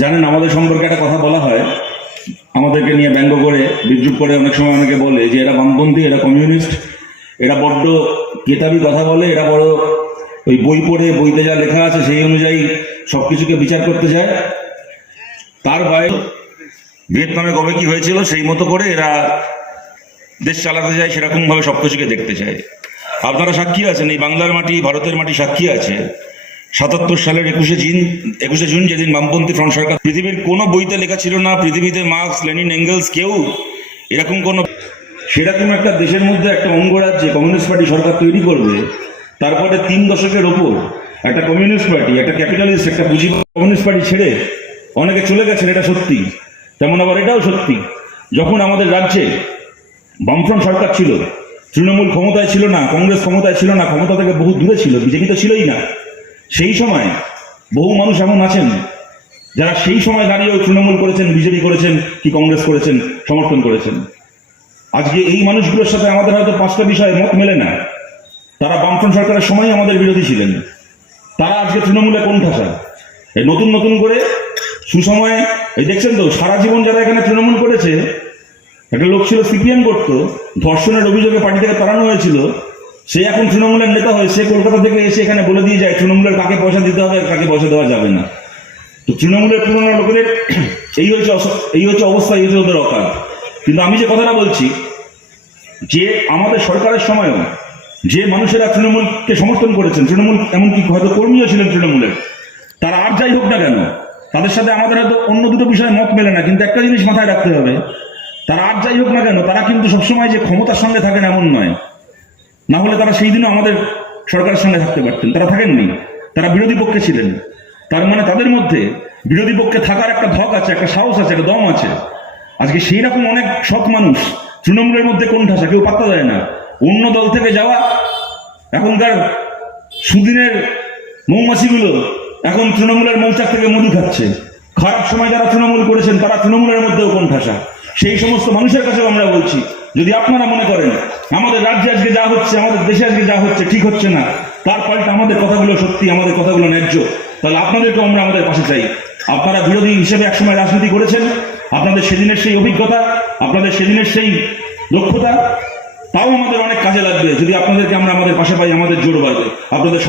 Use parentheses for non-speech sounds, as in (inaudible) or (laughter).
জানেন, আমাদের সম্পর্কে একটা কথা বলা হয়। আমাদেরকে নিয়ে ব্যঙ্গ করে, বিদ্রুপ করে অনেক সময় অনেকে বলে যে, এরা বামপন্থী, এরা কমিউনিস্ট, এরা বড্ড কেতাবি কথা বলে, এরা বড় ওই বই পড়ে, বইতে যা লেখা আছে সেই অনুযায়ী সব কিছুকে বিচার করতে যায় তার বাইরে ভিয়েতনামে কবে কি হয়েছিল সেই মতো করে এরা দেশ চালাতে যায়, সেরকমভাবে সব কিছুকে দেখতে চায়। আপনারা সাক্ষী আছেন, এই বাংলার মাটি, ভারতের মাটি সাক্ষী আছে। সাতাত্তর সালের একুশে জুন একুশে জুন যেদিন বামপন্থী ফ্রন্ট সরকার, পৃথিবীর কোনো বইতে লেখা ছিল না, পৃথিবীতে মার্কস, লেনিন, এঙ্গেলস, কেউ এরকম কোনো সেরকম একটা দেশের মধ্যে একটা অঙ্গরাজ্যে কমিউনিস্ট পার্টি সরকার তৈরি করবে, তারপরে তিন দশকের ওপর একটা কমিউনিস্ট পার্টি, একটা ক্যাপিটালিস্ট, একটা পুঁজি কমিউনিস্ট পার্টি ছেড়ে অনেকে চলে গেছেন, এটা সত্যি। তেমন আবার এটাও সত্যি। যখন আমাদের রাজ্যে বামফ্রন্ট সরকার ছিল, তৃণমূল ক্ষমতায় ছিল না, কংগ্রেস ক্ষমতায় ছিল না, ক্ষমতা থেকে বহু দূরে ছিল, বিজেপি তো ছিলই না। সেই সময় বহু মানুষ এমন আছেন, যারা সেই সময় দাঁড়িয়েও তৃণমূল করেছেন, বিজেপি করেছেন, কি কংগ্রেস করেছেন, সমর্থন করেছেন। আজকে এই মানুষগুলোর সাথে আমাদের হয়তো পাঁচটা বিষয়ে মত মেলে না। তারা বামফ্রন্ট সরকারের সময় আমাদের বিরোধী ছিলেন। তারা আজকে তৃণমূলে কোন ঠাসা? এই নতুন নতুন করে সুসময়ে, এই দেখছেন তো, সারা জীবন যারা এখানে তৃণমূল করেছে, একটা লোক ছিল সিপিএম করতো, ধর্ষণের অভিযোগে পার্টি থেকে তাড়ানো হয়েছিল সে এখন তৃণমূলের নেতা হয় সে কলকাতা থেকে এসে এখানে বলে দিয়ে যায়, তৃণমূলের কাকে পয়সা দিতে হবে কাকে পয়সা দেওয়া যাবে না? তো তৃণমূলের পুরোনো লোকেদের (clears throat) এই হচ্ছে এই হচ্ছে অবস্থা, এই হচ্ছে ওদের অকাল। কিন্তু আমি যে কথাটা বলছি, যে আমাদের সরকারের সময়ও যে মানুষেরা তৃণমূলকে সমর্থন করেছেন, তৃণমূল এমনকি হয়তো কর্মীও ছিলেন তৃণমূলের, তারা আর যাই হোক না কেন, তাদের সাথে আমাদের হয়তো অন্য দুটো বিষয়ে মত মেলে না, কিন্তু একটা জিনিস মাথায় রাখতে হবে, তারা আর যাই হোক না কেন, তারা কিন্তু সবসময় যে ক্ষমতার সঙ্গে থাকেন এমন নয়। না হলে তারা সেই দিনও আমাদের সরকারের সঙ্গে থাকতে পারতেন। তারা থাকেননি। তারা বিরোধী পক্ষে ছিলেন। তার মানে তাদের মধ্যে বিরোধী পক্ষে থাকার একটা ধক আছে, একটা সাহস আছে, একটা দম আছে। আজকে সেই রকম অনেক সৎ মানুষ, তৃণমূলের মধ্যে কোন ঠাসা, কেউ পাত্তা দেয় না। অন্য দল থেকে যাওয়া, এখনকার সুদিনের মৌমাছিগুলো এখন তৃণমূলের মৌচাক থেকে মধু খাচ্ছে। খারাপ সময় যারা তৃণমূল করেছেন, তারা তৃণমূলের মধ্যেও কোন ঠাসা। সেই সমস্ত মানুষের কাছেও আমরা বলছি যদি আপনারা মনে করেন আমাদের রাজ্যে আজকে যা হচ্ছে, আমাদের দেশে আজকে যা হচ্ছে ঠিক হচ্ছে না, তার পাল্টা আমাদের কথাগুলো সত্যি, আমাদের কথাগুলো ন্যায্য, তাহলে আপনাদেরকেও আমরা আমাদের পাশে চাই। আপনারা বিরোধী হিসেবে একসময় রাজনীতি করেছেন, আপনাদের সেদিনের সেই অভিজ্ঞতা, আপনাদের সেদিনের সেই দক্ষতা, তাও আমাদের অনেক কাজে লাগবে, যদি আপনাদেরকে আমরা আমাদের পাশে পাই, আমাদের জোর বাড়বে। আপনাদের